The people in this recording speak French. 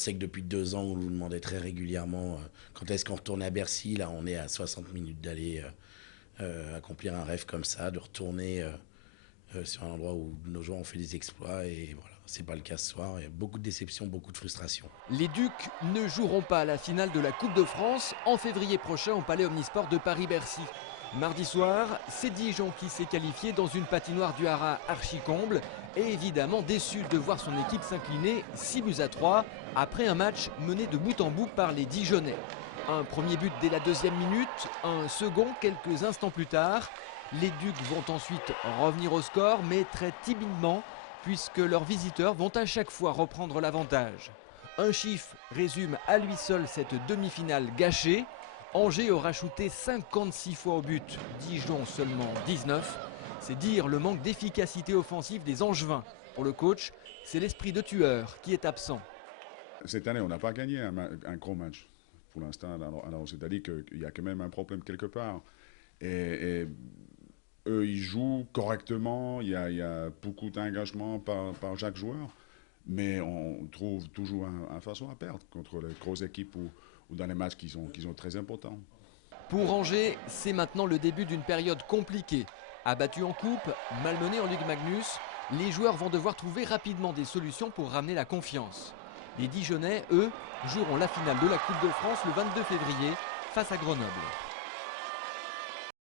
sait que depuis 2 ans, on nous demandait très régulièrement quand est-ce qu'on retourne à Bercy. Là, on est à 60 minutes d'aller accomplir un rêve comme ça, de retourner sur un endroit où nos joueurs ont fait des exploits. Et voilà, c'est pas le cas ce soir. Il y a beaucoup de déceptions, beaucoup de frustration. Les Ducs ne joueront pas à la finale de la Coupe de France en février prochain au Palais Omnisport de Paris-Bercy. Mardi soir, c'est Dijon qui s'est qualifié dans une patinoire du Haras archi-comble et évidemment déçu de voir son équipe s'incliner 6-3 après un match mené de bout en bout par les Dijonnais. Un premier but dès la 2e minute, un second quelques instants plus tard. Les Ducs vont ensuite revenir au score, mais très timidement, puisque leurs visiteurs vont à chaque fois reprendre l'avantage. Un chiffre résume à lui seul cette demi-finale gâchée. Angers aura shooté 56 fois au but, Dijon seulement 19. C'est dire le manque d'efficacité offensive des Angevins. Pour le coach, c'est l'esprit de tueur qui est absent. Cette année, on n'a pas gagné un gros match pour l'instant. Alors c'est-à-dire qu'il y a quand même un problème quelque part. Et eux, ils jouent correctement, il y a beaucoup d'engagement par chaque joueur, mais on trouve toujours une façon à perdre contre les grosses équipes ou dans les matchs qui sont très importants. Pour Angers, c'est maintenant le début d'une période compliquée. Abattus en coupe, malmenés en Ligue Magnus, les joueurs vont devoir trouver rapidement des solutions pour ramener la confiance. Les Dijonnais, eux, joueront la finale de la Coupe de France le 22 février face à Grenoble.